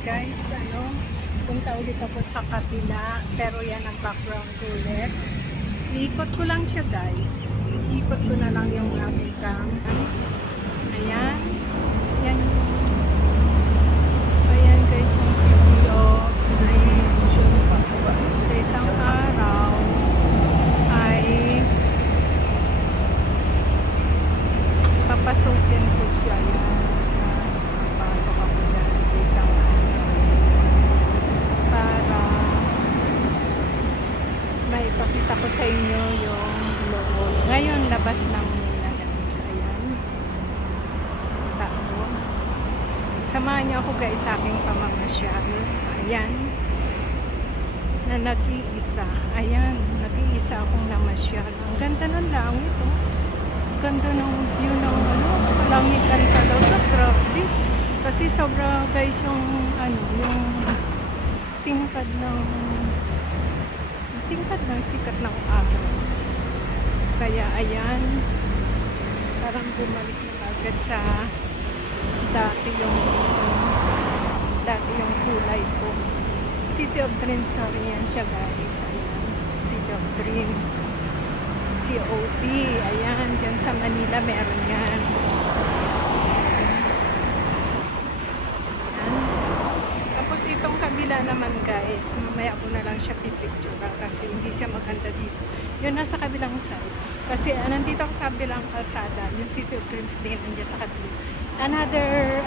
guys, punta ulit ako sa kabila, pero yan ang background ulit. Iikot ko lang siya guys. Iikot ko na lang yung aking cam. Ayan. Yan. Ayan guys, yung CPO bridge. Sa isang araw ay papasukin ko siya. Yan. Papasok ako dyan sa isang para may ipakita ko sa inyo yung loob. Ngayon, labas lang muna guys. Ayan. Tao. Samahan niyo ako guys sa aking pamamasyal. Ayan. Na nag-iisa. Ayan. Nag-iisa akong namasyal. Ang ganda ng langit oh. Ganda ng view ng kalangitan talaga. Grabe. Kasi sobra guys yung yung tingkad ng sikat ng araw. Kaya ayan, parang bumalik na agad sa dati yung kulay ko. City of Dreams, sorry yan siya guys. Ayan, City of Dreams. COP, ayan, dyan sa Manila meron yan. Itong kabila naman guys, mamaya ko na lang siya pipicture kasi hindi siya maganda dito. Yun nasa kabilang side. Kasi nandito ako sa kabilang kalsada, yung City of Dreams din nandiyan sa kabila. Another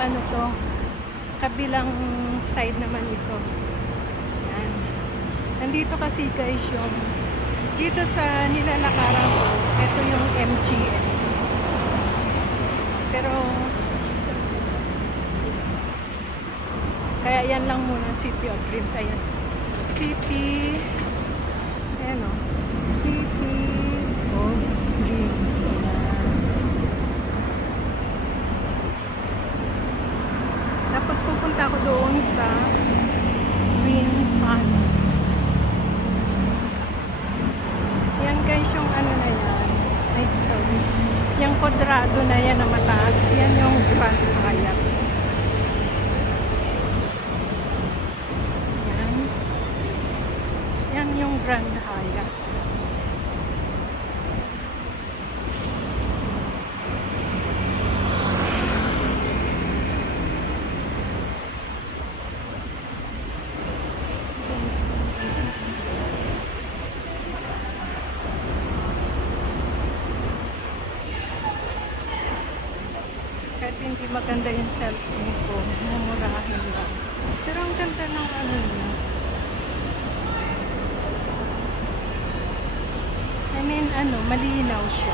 kabilang side naman ito. Yan. Nandito kasi guys yung dito sa nilalakaran ko, ito yung MGM. Pero kaya yan lang muna, City of Dreams. Ayan. City. Ayan o. City of Dreams. Ayan. Tapos pupunta ako doon sa Green Palace. Yan guys yung na yan. Ay, sorry. Yung kwadrado na yan na mataas. Yan yung Grand Hyatt. Yung Grand Hyatt. Kahit hindi maganda yung cellphone ko, mumurahin lang. Pero ang ganda ng niya. Malinaw siya.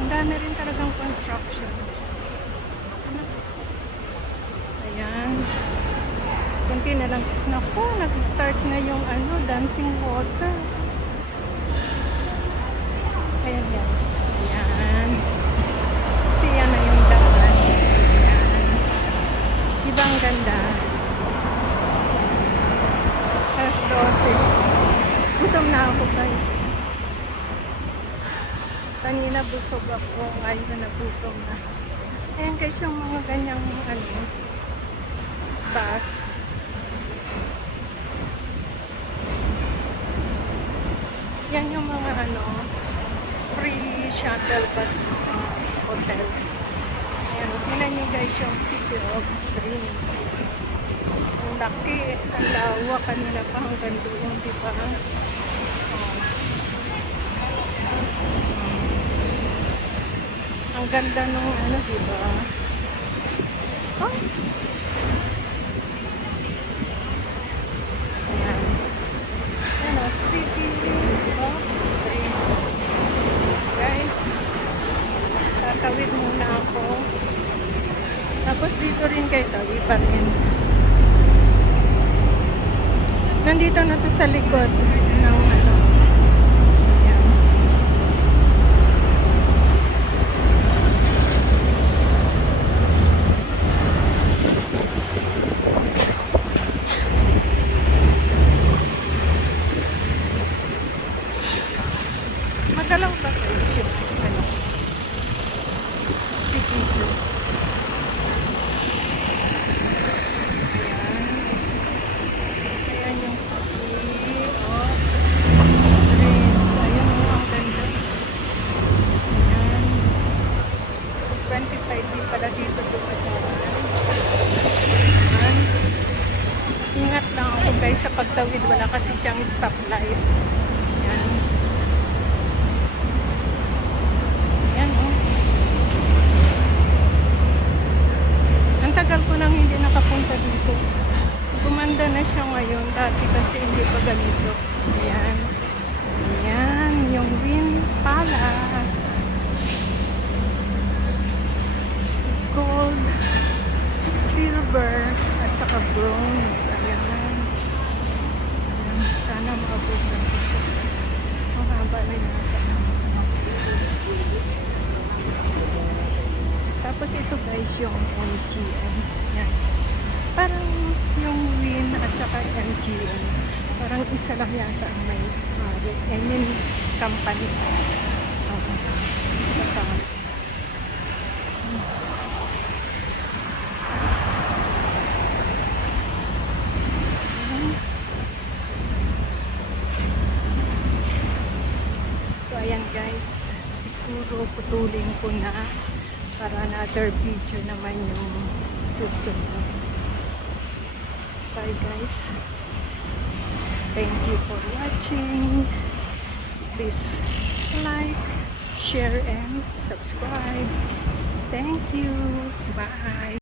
Ang dami rin talagang construction. Ayan. Kunti na lang. Naku, nag-start na yung dancing water. Ayan guys. Ayan. Siya na yung daan. Ayan. Diba ang ganda? Alas 12. Gutom na ako guys. Kanina busog ako, ngayon nagutom na. Ayan guys yung mga ganyang bus. Yan yung mga free shuttle bus hotel. Ayan, tingnan nyo guys yung City of Dreams. Ang laki, ang lawa, kanina pa hanggang doon, diba? Ang ganda nung diba? Oh! Ayan. Ayan City of Dreams. Guys, tatawid muna ako. Tapos dito rin guys, iba rin. Nandito na to sa likod ng magalaw ba guys yung video. Ayan. tatawid, wala kasi siyang stoplight. Yan. Yan, oh. Ang tagal ko nang hindi nakapunta dito. Gumanda na siya ngayon. Dati kasi hindi pa ganito. Ayan. Ayan, yung Wind Palace. Gold, silver, at saka bronze. Ayan. Ayan. Sana maabot na ko siya. Ang haba na yata. Tapos ito guys, yung MGM. Yan. Parang yung Win at saka MGM. Parang isa lang yata ang may I mean, company. Kasama. So ayan guys, siguro putulin ko na para another video naman yung susunod. Bye guys. Thank you for watching. Please like, share, and subscribe. Thank you. Bye.